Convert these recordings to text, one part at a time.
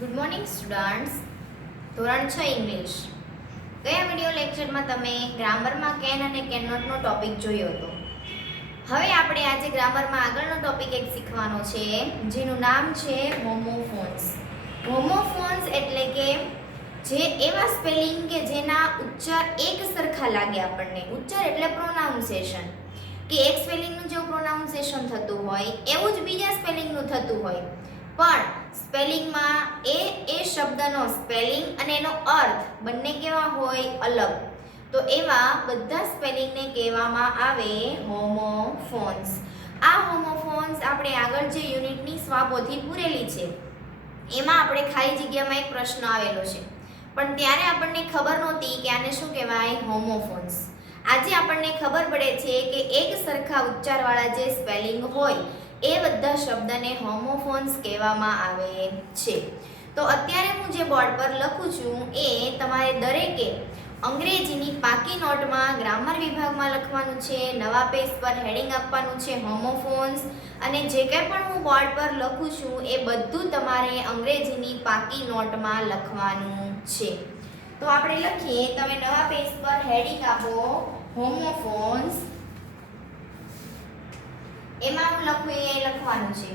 Good morning students. ધોરણ 6 English. ગયા video લેક્ચરમાં તમે ગ્રામરમાં કેન અને કેન નોટનો ટોપિક જોયો હતો. હવે આપણે આજે ગ્રામરમાં આગળનો ટોપિક એક શીખવાનો છે જેનું નામ છે હોમોફોન્સ. હોમોફોન્સ એટલે કે જે એવા સ્પેલિંગ કે જેના ઉચ્ચાર એક સરખા લાગે આપણને. ઉચ્ચાર એટલે પ્રોનાઉન્સિએશન, કે એક સ્પેલિંગનું જેવું પ્રોનાઉન્સિએશન થતું હોય એવું જ બીજા સ્પેલિંગનું થતું હોય, પણ સ્પેલિંગમાં એ શબ્દનો સ્પેલિંગ અને એનો અર્થ બંને કેવા હોય? અલગ. તો એવા બધા સ્પેલિંગને કહેવામાં આવે હોમોફોન્સ. આ હોમોફોન્સ આપણે આગળ જે યુનિટની સ્વાપોથી પૂરેલી છે એમાં આપણે ખાલી જગ્યામાં એક પ્રશ્ન આવેલો છે, પણ ત્યારે આપણને ખબર નહોતી કે આને શું કહેવાય? હોમોફોન્સ. આજે આપણને ખબર પડે છે કે એક સરખા ઉચ્ચારવાળા જે સ્પેલિંગ હોય એ બધા શબ્દને હોમોફોન્સ કહેવામાં આવે છે. તો અત્યારે હું જે બોર્ડ પર લખું છું એ તમારે દરેકે અંગ્રેજીની પાકી નોટમાં ગ્રામર વિભાગમાં લખવાનું છે. નવા પેજ પર હેડિંગ આપવાનું છે હોમોફોન્સ, અને જે કંઈ પણ હું બોર્ડ પર લખું છું એ બધું તમારે અંગ્રેજીની પાકી નોટમાં લખવાનું છે. તો આપણે લખીએ, તમે નવા પેજ પર હેડિંગ આપો હોમોફોન્સ. એમાં હું લખું એ લખવાનું છે.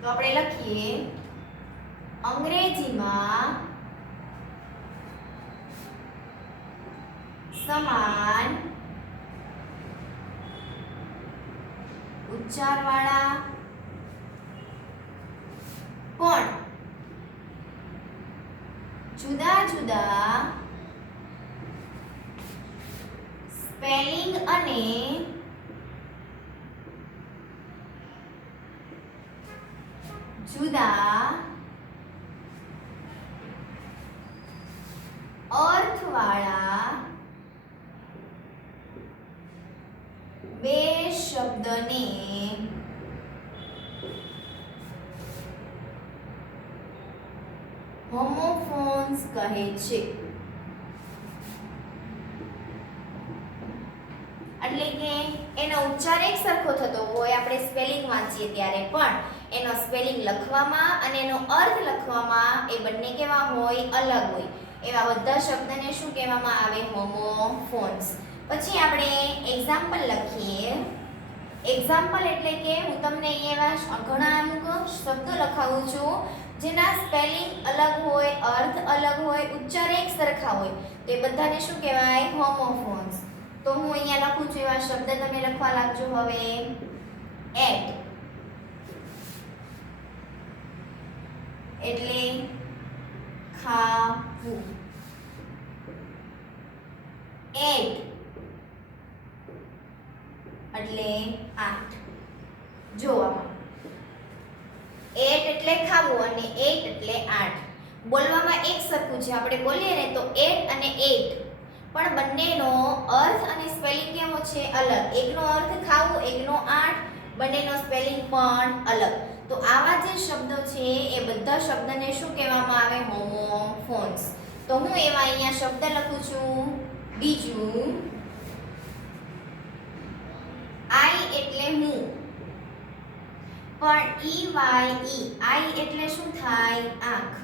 તો આપણે લખીએ અંગ્રેજીમાં સમાન ઉચ્ચારવાળા પણ જુદા જુદા સ્પેલિંગ અને જુદા અર્થવાળા બે શબ્દને હોમોફોન્સ કહે છે. એટલે કે એનો ઉચ્ચાર એક સરખો થતો હોય, આપણે સ્પેલિંગ વાંચીએ ત્યારે, પણ એનો સ્પેલિંગ લખવામાં અને એનો અર્થ લખવામાં એ બંને કેવા હોય? અલગ હોય. એવા બધા શબ્દને શું કહેવામાં આવે? હોમોફોન્સ. પછી આપણે એક્ઝામ્પલ લખીએ. એક્ઝામ્પલ એટલે કે હું તમને એવા ઘણા અમુક શબ્દો લખાવું છું જેના સ્પેલિંગ અલગ હોય, અર્થ અલગ હોય, ઉચ્ચાર એક સરખા હોય, તો એ બધાને શું કહેવાય? હોમોફોન્સ. તો હું અહીંયા લખું છું એવા શબ્દ તમે લખવા લાગજો. હવે એટ એટલે ખાવું. એટ એટલે 8. જો આમાં એટ એટલે ખાવું અને 8 એટલે 8. બોલવામાં એક સરખું છે. આપણે બોલીએ ને તો 8 અને 8, પણ બંનેનો અર્થ અને સ્પેલિંગ કેવો છે? અલગ. એકનો અર્થ ખાવું, એકનો 8, બંનેનો સ્પેલિંગ પણ અલગ. તો આવા જે શબ્દો છે એ બધા શબ્દને શું કહેવામાં આવે? હોમોફોન્સ. તો હું એવા અહીંયા શબ્દ લખું છું. બીજું, આઈ એટલે હું, પણ આઈ એટલે શું થાય? આંખ.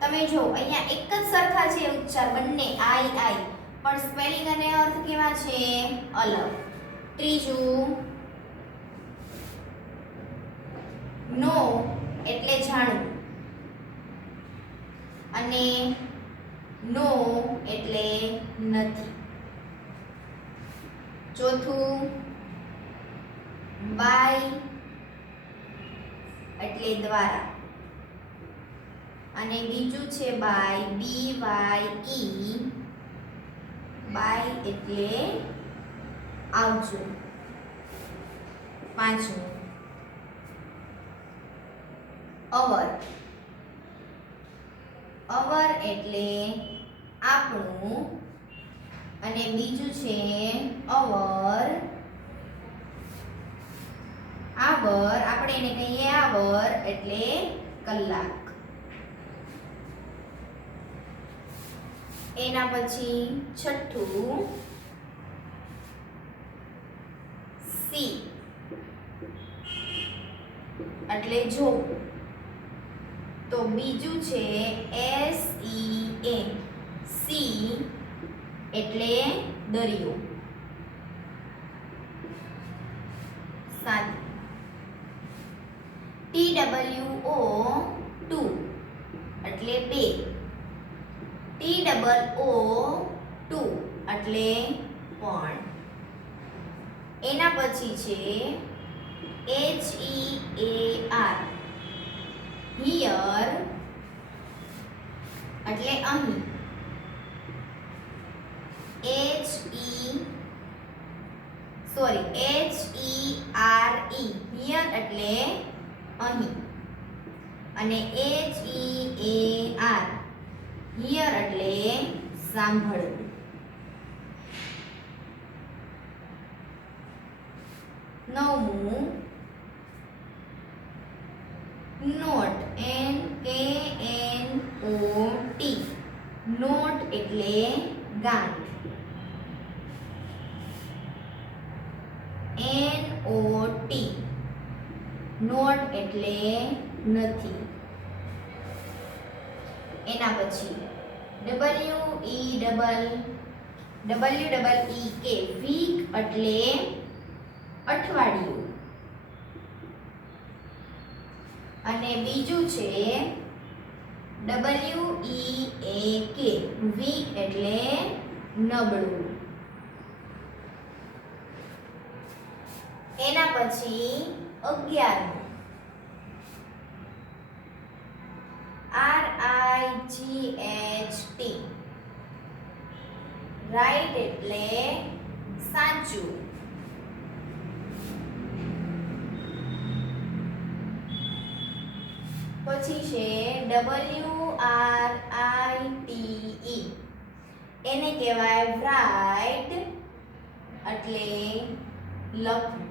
તમે જો અહીંયા એક જ સરખા છે ઉચ્ચાર બંને, આઈ, પણ સ્પેલિંગ અને અર્થ કેવા છે? અલગ. ત્રીજું, નો એટલે જાણવું, અને નો એટલે નથી. ચોથું, બાય એટલે દ્વારા, અને બીજું છે બાય, BYE, બાય એટલે આવજો. પાંચમું, અવર એટલે આપણું, અને બીજું છે અવર, આપણે એને કહીએ આવર એટલે કલાક. એના પછી છઠ્ઠું, સી એટલે જોવું. તો બીજું છે SEA, સી એટલે દરિયો. 7 TWO2 એટલે બે. TOO2 એટલે પણ. એના પછી છે HEAR, હિયર એટલે અહીં. HERE, હિયર એટલે અહીં. અને HEAR, હિયર એટલે સાંભળવું. 9મું નોટ, NKNOT, નોટ એટલે ગાંઠ. NOT, નોટ એટલે નથી. એના પછી WEEK, વીક એટલે અઠવાડિયું. અને બીજું છે WEAK, વીક એટલે નબળું. એના પછી 11મું RIGHT, રાઈટ એટલે સાચું. પછી છે WRITE, એને કહેવાય રાઈટ એટલે લખવું.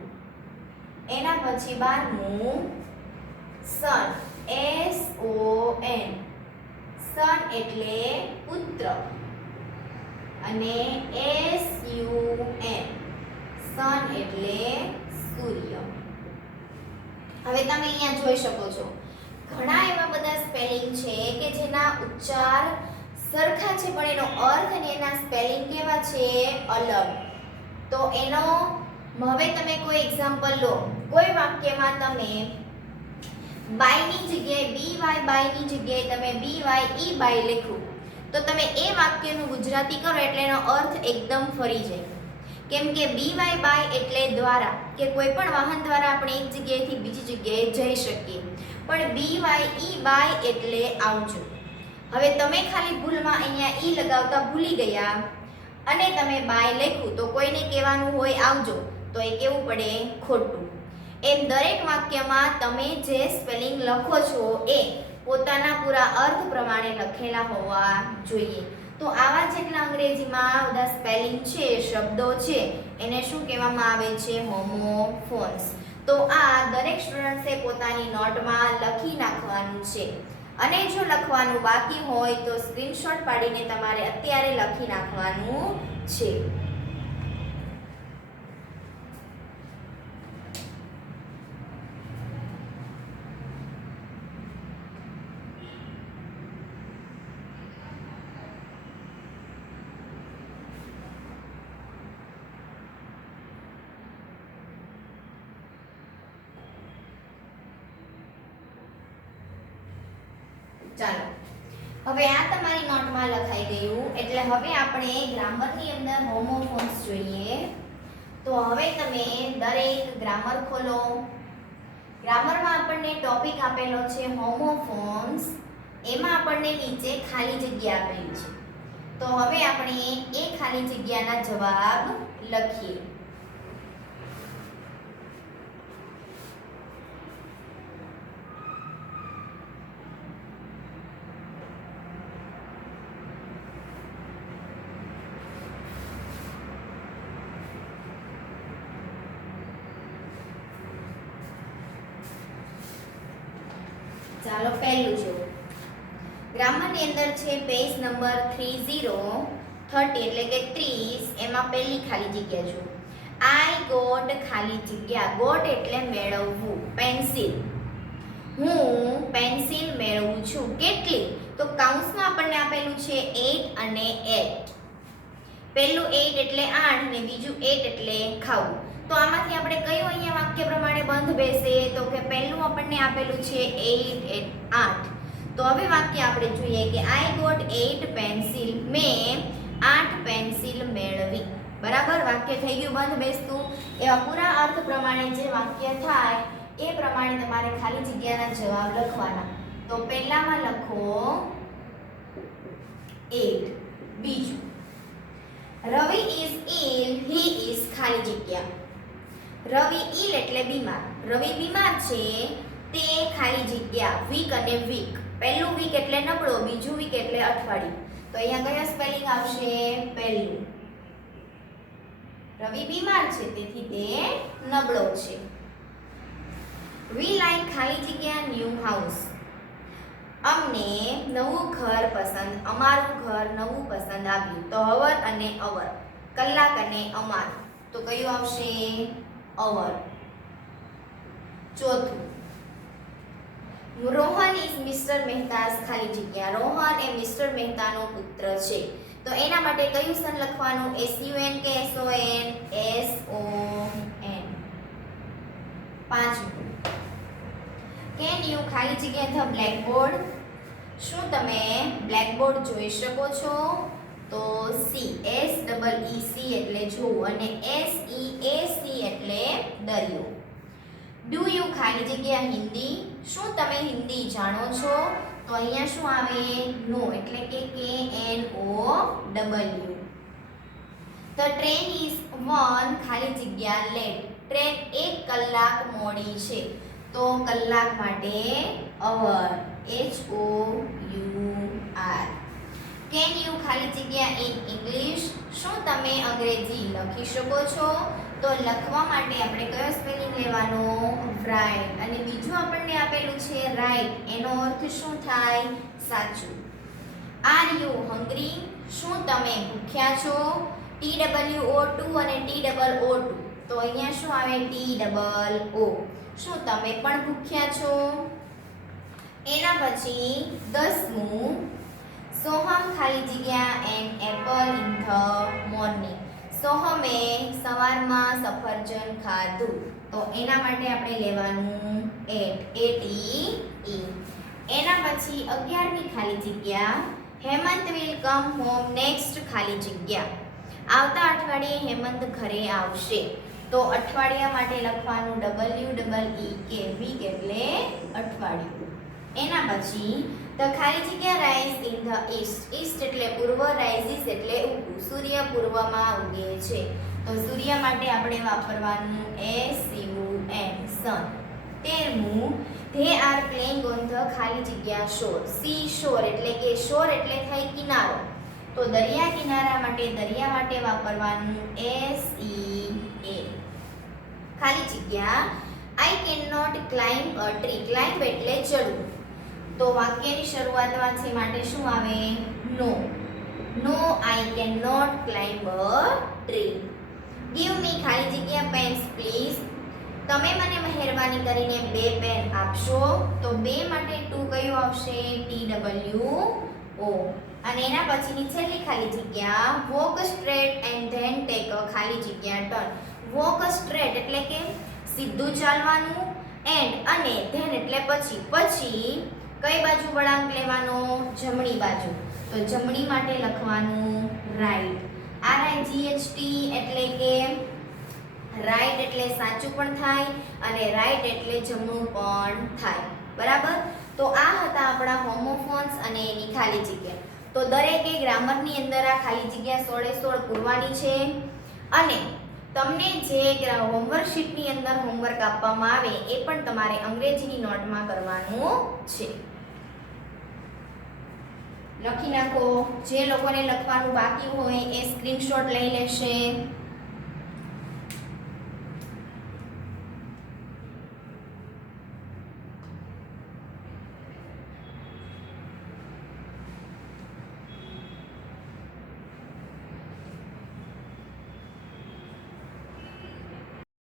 એના પછી 12મું સન, SON, સન એટલે પુત્ર. અને SUN, સન એટલે સૂર્ય. હવે તમે અહીંયા જોઈ શકો છો ઘણા એવા બધા સ્પેલિંગ છે કે જેના ઉચ્ચાર સરખા છે પણ એનો અર્થ અને એના સ્પેલિંગ કેવા છે અલગ. તો એનો હવે તમે કોઈ એક્ઝામ્પલ લો. કોઈ વાક્યમાં તમે બાયની જગ્યાએ BY, બાયની જગ્યાએ તમે BYE બાય લખ્યું તો તમે એ વાક્યનું ગુજરાતી કરો એટલે એનો અર્થ એકદમ ફરી જાય. કેમ કે BY બાય એટલે દ્વારા, કે કોઈ પણ વાહન દ્વારા આપણે એક જગ્યાએથી બીજી જગ્યાએ જઈ શકીએ. પણ BYE બાય એટલે આવજો. હવે તમે ખાલી ભૂલમાં અહીંયા ઈ લગાવતા ભૂલી ગયા અને તમે બાય લખ્યું તો કોઈને કહેવાનું હોય આવજો તો એ કેવું પડે ખોટું. એમ દરેક વાક્યમાં તમે જે સ્પેલિંગ લખો છો એ પોતાના પૂરા અર્થ પ્રમાણે લખેલા હોવા જોઈએ. તો આવા જેટલા અંગ્રેજીમાં બધા સ્પેલિંગ છે, શબ્દો છે, એને શું કહેવામાં આવે છે? હોમોફોન્સ. તો આ દરેક સ્ટુડન્ટ્સે પોતાની નોટમાં લખી નાખવાનું છે. અને જો લખવાનું બાકી હોય તો સ્ક્રીનશોટ પાડીને તમારે અત્યારે લખી નાખવાનું છે. ચાલો હવે આ તમારી નોટમાં લખાઈ ગયું એટલે હવે આપણે ગ્રામરની અંદર હોમોફોન્સ જોઈએ. તો હવે તમે દરેક ગ્રામર ખોલો. ગ્રામરમાં આપણને ટોપિક આપેલો છે હોમોફોન્સ. એમાં આપણને નીચે ખાલી જગ્યા આપેલી છે. તો હવે આપણે એ ખાલી જગ્યાના જવાબ લખીએ. ચાલો પહેલું જો ગ્રામરની અંદર છે પેજ નંબર 30 એટલે કે 30. એમાં પહેલી ખાલી જગ્યા જો આઈ ગોટ ખાલી જગ્યા. ગોટ એટલે મેળવવું, પેન્સિલ. હું પેન્સિલ મેળવું છું. કેટલી? તો કૌંસમાં આપણને આપેલું છે 8 અને 8. પહેલું 8 એટલે 8 ને બીજું 8 એટલે ખાવું. તો આમાંથી આપણે કયું અહીંયા વાક્ય પ્રમાણે બંધ બેસે? તો કે પહેલું આપણને આપેલું છે 8. તો હવે વાક્ય આપણે જોઈએ કે આઈ ગોટ 8 પેન્સિલ. મેં 8 પેન્સિલ મેળવી. બરાબર, વાક્ય થઈ ગયું બંધ બેસતું. એવા પૂરા અર્થ પ્રમાણે જે વાક્ય થાય એ પ્રમાણે તમારે ખાલી જગ્યાના જવાબ લખવાના. તો પહેલામાં લખો 8. બીજું, રવિ ઇઝ ઇલ, હી ઇઝ ખાલી જગ્યા. રવિ ઇલ એટલે બીમાર. રવિ બીમાર છે, તે ખાલી જગ્યા વીક અને વીક. પહેલું વીક એટલે નબળો, બીજું વીક એટલે અઠવાડિયું. તો અહીંયા કયો સ્પેલિંગ આવશે? પહેલું. રવિ બીમાર છે તેથી તે નબળો છે. વી લાઈક ખાલી જગ્યા ન્યૂ હાઉસ. અમને નવું ઘર પસંદ, અમારું ઘર નવું પસંદ આવ્યું. તો અવર અને અવર, કલાક અને અમાર. તો કયું આવશે? અવર. ચોથું, રોહન ઇઝ મિસ્ટર મહેતાસ ખાલી જગ્યા. રોહન એ મિસ્ટર મહેતાનો પુત્ર છે. તો એના માટે કયું સન લખવાનું? SUN કે SON? SON. પાંચમું, કેન યુ ખાલી જગ્યા ધ બ્લેકબોર્ડ. શું તમે બ્લેકબોર્ડ જોઈ શકો છો? તો સી, SEEC એટલે જોવું અને SEAC એટલે દરિયો. ડુ યુ ખાલી જગ્યા હિન્દી. શું તમે હિન્દી જાણો છો? તો અહીંયા શું આવે? નો એટલે કે KNOW. ધ ટ્રેન ઇઝ 1 ખાલી જગ્યા લેટ. ટ્રેન 1 કલાક મોડી છે. તો કલાક માટે અવર, HOUR. કેન યુ ખાલી જગ્યા ઇન ઇંગ્લિશ. શું તમે અંગ્રેજી લખી શકો છો? તો લખવા માટે આપણે કયો સ્પેલિંગ લેવાનો? રાઈટ. અને બીજું આપણને આપેલું છે રાઈટ. એનો અર્થ શું થાય? સાચું. Are you hungry. શું તમે ભૂખ્યા છો? TWO2 અને TOO2. તો અહીંયા શું આવે? TOO. શું તમે પણ ભૂખ્યા છો? એના પછી 10મું, સોહમ ખાલી જગ્યા an apple in the morning. સોહમે સવારમાં સફરજન ખાધું. તો એના માટે આપણે લેવાનું 8, ATE. એના પછી 11મી ખાલી જગ્યા, Hemant will come home next ખાલી જગ્યા. આવતા અઠવાડિયે હેમંત ઘરે આવશે. તો અઠવાડિયા માટે લખવાનું WEEK, વીક એટલે અઠવાડિયું. એના પછી ધ ખાલી જગ્યા rise in the East. East એટલે પૂર્વ, રાઇઝિસ એટલે ઉગવું. સૂર્ય પૂર્વમાં ઉગે છે. તો સૂર્ય માટે આપણે વાપરવાનું SUN, સન. 13મું, they are playing on the ખાલી જગ્યા શોર. સી શોર એટલે કે શોર એટલે થાય કિનારો. તો દરિયા કિનારા માટે, દરિયા માટે વાપરવાનું SEA. ખાલી જગ્યા I can not climb a tree. Climb એટલે ચડવું. તો વાક્યની શરૂઆતમાં છે માટે શું આવે? No. No I can not climb a tree. Give me ખાલી જગ્યા પેન્સ પ્લીઝ. તમે મને મહેરબાની કરીને 2 પેન આપશો. તો 2 માટે 2 કયું આવશે? TWO. અને એના પછીની છેલ્લી ખાલી જગ્યા, walk straight and then take a ખાલી જગ્યા ટર્ન. વોક સ્ટ્રેટ એટલે કે સીધું ચાલવાનું, એન્ડ અને ધેન એટલે પછી. પછી કઈ બાજુ વળાંક લેવાનો? જમણી બાજુ. તો જમણી માટે લખવાનું રાઈટ. RIGHT એટલે કે રાઈટ એટલે સાચું પણ થાય અને રાઈટ એટલે જમણું પણ થાય. બરાબર. તો આ હતા આપણા હોમોફોન્સ અને એની ખાલી જગ્યા. તો દરેકે ગ્રામરની અંદર આ ખાલી જગ્યા 16 પૂરવાની છે. અને તમને જે હોમવર્ક શીટની અંદર હોમવર્ક આપવામાં આવે એ પણ તમારે અંગ્રેજીની નોટમાં કરવાનું છે. લખી નાખો. જે લોકોને લખવાનું બાકી હોય એ સ્ક્રીનશોટ લઈ લેશે.